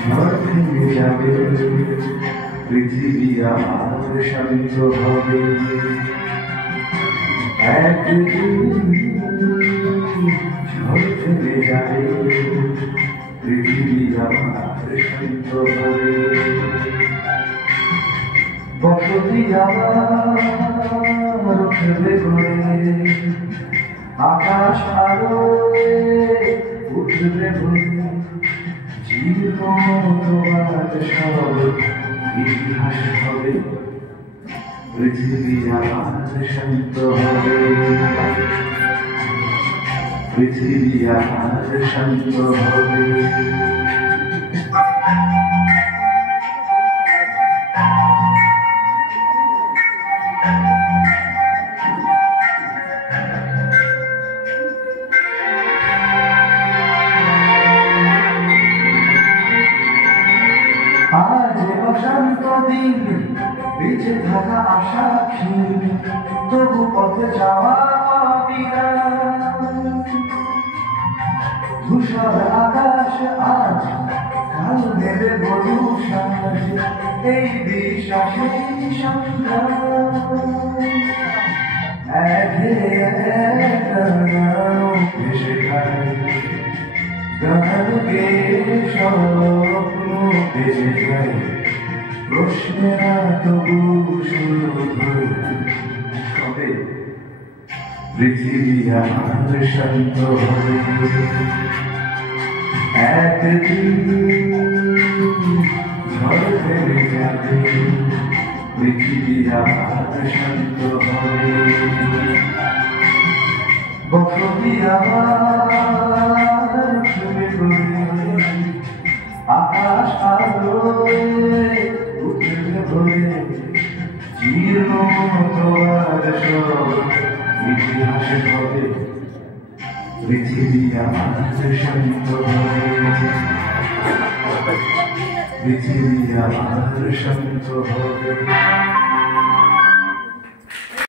ঝড় ভেঙে যাবে, পৃথিবী আমার শান্ত হবে। একদিন ঝড় ভেঙে যাবে, পৃথিবী আমার শান্ত হবে। বসতি আমার উঠবে ঘুরে, আকাশ আলোয় উঠবে ঘুরে। জীর্ণ তোমার সব ইতিহাস হবে, পৃথিবী আমার শান্ত হবে। পৃথিবী আমার শান্ত হবে। আজ অশান্ত দিন, বেঁচে থাকা আশা ক্ষীণ, তবু পথে যাওয়া ধূসর আকাশ আজ কাল নেবে বধু সাজ, এই বিশ্বাসে সংগ্রাম ভেসে খায় গানকে স্বপ্ন ভেসে যায়। প্রশ্নেরা তবু শুরু কবে পৃথিবী আমার শান্ত হবে। একদিন ঝড় ভেঙে যাবে, পৃথিবী আমার শান্ত হবে। বসতি আমার ছুঁয়ে ঘুরে, আকাশ আলোয় উঠবে ভরে। জীর্ণ তোমার সব ইতিহাস হবে, পৃথিবী আমার শান্ত হবে। পৃথিবী আমার শান্ত হবে।